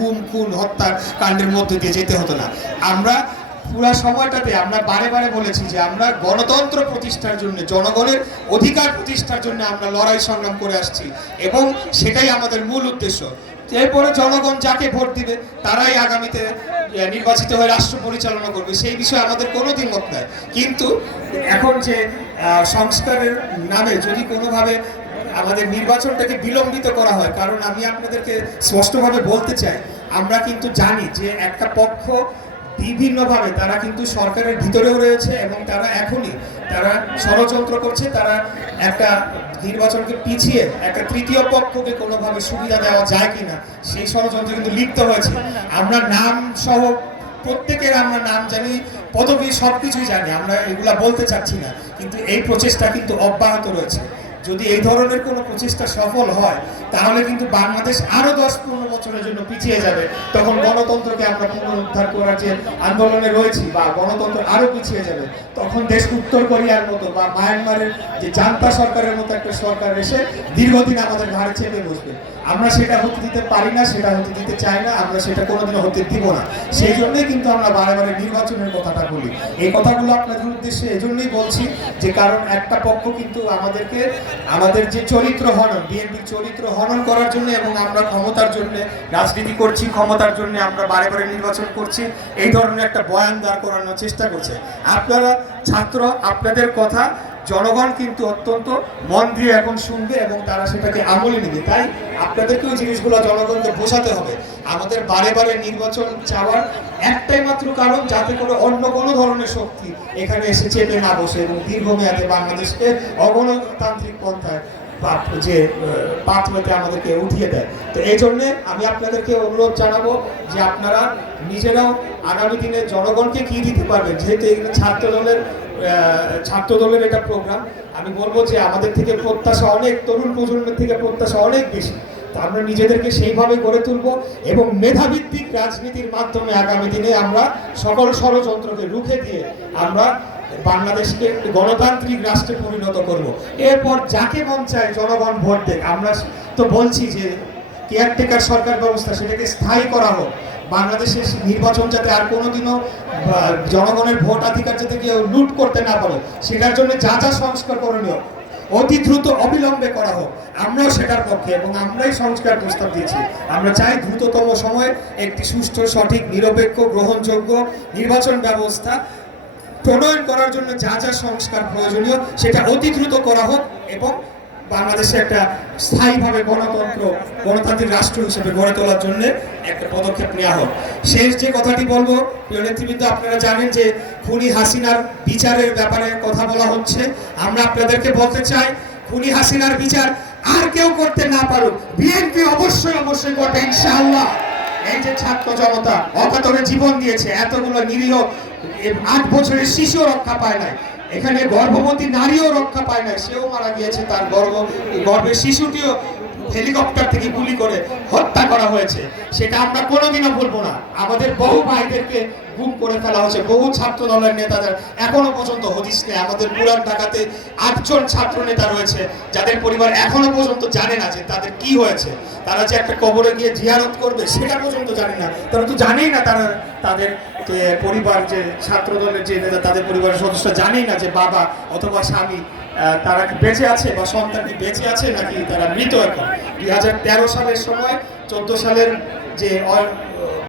গুম, খুন, হত্যার কাণ্ডের মধ্যে দিয়ে যেতে হতো না। আমরা পুরা সময়টাতে আমরা বারে বারে বলেছি যে আমরা গণতন্ত্র প্রতিষ্ঠার জন্য, জনগণের অধিকার প্রতিষ্ঠার জন্য আমরা লড়াই সংগ্রাম করে আসছি এবং সেটাই আমাদের মূল উদ্দেশ্য। এরপরে জনগণ যাকে ভোট দিবে, তারাই আগামীতে নির্বাচিত হয়ে রাষ্ট্র পরিচালনা করবে। সেই বিষয়ে আমাদের কোনো দ্বিমত নাই। কিন্তু এখন যে সংস্কারের নামে যদি কোনোভাবে আমাদের নির্বাচনটাকে বিলম্বিত করা হয়। কারণ আমি আপনাদেরকে স্পষ্টভাবে বলতে চাই, আমরা কিন্তু জানি যে একটা পক্ষ বিভিন্নভাবে তারা কিন্তু সরকারের ভিতরেও রয়েছে এবং তারা এখনই তারা ষড়যন্ত্র করছে, তারা একটা নির্বাচনকে পিছিয়ে একটা তৃতীয় পক্ষকে কোনোভাবে সুবিধা দেওয়া যায় কিনা, সেই ষড়যন্ত্রে কিন্তু লিপ্ত হয়েছে। আমরা নাম সহ প্রত্যেকের আমরা নাম জানি, পদবি সব কিছুই জানি, আমরা এগুলা বলতে চাচ্ছি না। কিন্তু এই প্রচেষ্টা কিন্তু অব্যাহত রয়েছে। যদি এই ধরনের কোনো প্রচেষ্টা সফল হয় তাহলে কিন্তু বাংলাদেশ আরও দশ পনেরো বছরের জন্য পিছিয়ে যাবে, তখন গণতন্ত্রকে আমরা পুনরুদ্ধার করার যে আন্দোলনে রয়েছি বা গণতন্ত্র আরও পিছিয়ে যাবে, তখন দেশ উত্তর কোরিয়ার মতো বা মায়ানমারের যে জান্তা সরকারের মতো একটা সরকার এসে দীর্ঘদিন আমাদের ঘাড়ে চেপে বসবে। আমরা সেটা হতে দিতে পারি না, সেটা হতে দিতে চাই না, আমরা সেটা কোনোদিনও হতে দিব না। সেই জন্যই কিন্তু আমরা বারে বারে নির্বাচনের কথাটা বলি। এই কথাগুলো আপনাদের উদ্দেশ্যে এজন্যই বলছি যে কারণ একটা পক্ষ কিন্তু আমাদেরকে, আমাদের যে চরিত্র হনন, বিএনপির চরিত্র হনন করার জন্য এবং আমরা ক্ষমতার জন্য রাজনীতি করছি, ক্ষমতার জন্য আমরা বারে বারে নির্বাচন করছি, এই ধরনের একটা বয়ান দাঁড় করানোর চেষ্টা করছে। আপনারা ছাত্র, আপনাদের কথা জনগণ কিন্তু অত্যন্ত মন দিয়ে এখন শুনবে এবং তারা সেটাকে আমলে নেবে। তাই আপনাদেরকে ওই জিনিসগুলো জনগণকে বোঝাতে হবে। আমাদের বারে বারে নির্বাচন চাওয়ার একটাই মাত্র কারণ, যাতে করে অন্য কোনো ধরনের শক্তি এখানে এসে চেপে না বসে এবং দীর্ঘমেয়াদে বাংলাদেশকে অগণতান্ত্রিক পন্থায় যে পাথওয়েতে আমাদেরকে উঠিয়ে দেয়। তো এই জন্যে আমি আপনাদেরকে অনুরোধ জানাব যে আপনারা নিজেরাও আগামী দিনে জনগণকে কি দিতে পারবেন, যেহেতু এখানে ছাত্র দলের ছাত্র দলের এটা প্রোগ্রাম আমি বলব যে আমাদের থেকে প্রত্যাশা অনেক, তরুণ প্রজন্মের থেকে প্রত্যাশা অনেক বেশি। তো আমরা নিজেদেরকে সেইভাবে গড়ে তুলব এবং মেধাভিত্তিক রাজনীতির মাধ্যমে আগামী দিনে আমরা সকল ষড়যন্ত্রকে রুখে দিয়ে আমরা বাংলাদেশকে একটি গণতান্ত্রিক রাষ্ট্রে পরিণত করব। এরপর যাকে মন চায় জনগণ ভোট দেখ আমরা তো বলছি যে কেয়ারটেকার সরকার ব্যবস্থা সেটাকে স্থায়ী করা হোক। বাংলাদেশের নির্বাচন যাতে আর কোনোদিনও জনগণের ভোটাধিকার যাতে কেউ লুট করতে না পারে, সেটার জন্য যা যা সংস্কার করণীয়, অতি দ্রুত অবিলম্বে করা হোক। আমরাও সেটার পক্ষে এবং আমরাই সংস্কার প্রস্তাব দিয়েছি। আমরা চাই দ্রুততম সময়ে একটি সুষ্ঠু, সঠিক, নিরপেক্ষ, গ্রহণযোগ্য নির্বাচন ব্যবস্থা প্রণয়ন করার জন্য যা যা সংস্কার প্রয়োজনীয়, সেটা অতি দ্রুত করা হোক এবং বাংলাদেশে একটা স্থায়ীভাবে গণতন্ত্র, গণতান্ত্রিক রাষ্ট্র হিসেবে গড়ে তোলার জন্য একটা পদক্ষেপ নেওয়া হোক। শেষ যে কথাটি বলব, প্রিয় নেতৃবৃন্দ, আপনারা জানেন যে খুনি হাসিনার বিচারের ব্যাপারে কথা বলা হচ্ছে। আমরা আপনাদেরকে বলতে চাই, খুনি হাসিনার বিচার আর কেউ করতে না পারুক। বিএনপি অবশ্যই অবশ্যই করবে, ইনশাআল্লাহ। এই যে ছাত্র জনতা, অকাতরে জীবন দিয়েছে, এতগুলো নিরীহ আট বছরের শিশুও রক্ষা পায় নাই। এখানে গর্ভবতী নারীও রক্ষা পায় নাই, সেও মারা গিয়েছে তার গর্ভ, গর্ভের শিশুটিও হেলিকপ্টার থেকে গুলি করে হত্যা করা হয়েছে। সেটা আমরা কোনোদিনও ভুলবো না। আমাদের বহু ভাইদেরকে গুম করে ফেলা হয়েছে। বহু ছাত্র দলের নেতাদের এখনও পর্যন্ত হদিস নেই আমাদের পুরান ঢাকাতে আটজন ছাত্র নেতা রয়েছে, যাদের পরিবার এখনও পর্যন্ত জানে না যে তাদের কি হয়েছে। তারা যে একটা কবরে গিয়ে জিয়ারত করবে, সেটা পর্যন্ত জানে না। তারা তো জানেই না তারা, তাদের যে পরিবার, যে ছাত্র দলের যে নেতা, তাদের পরিবারের সদস্য জানেই না যে বাবা অথবা স্বামী তারা কি বেঁচে আছে বা সন্তান কি বেঁচে আছে নাকি তারা মৃত এখন? দুই হাজার তেরো সালের সময়, চোদ্দ সালের যে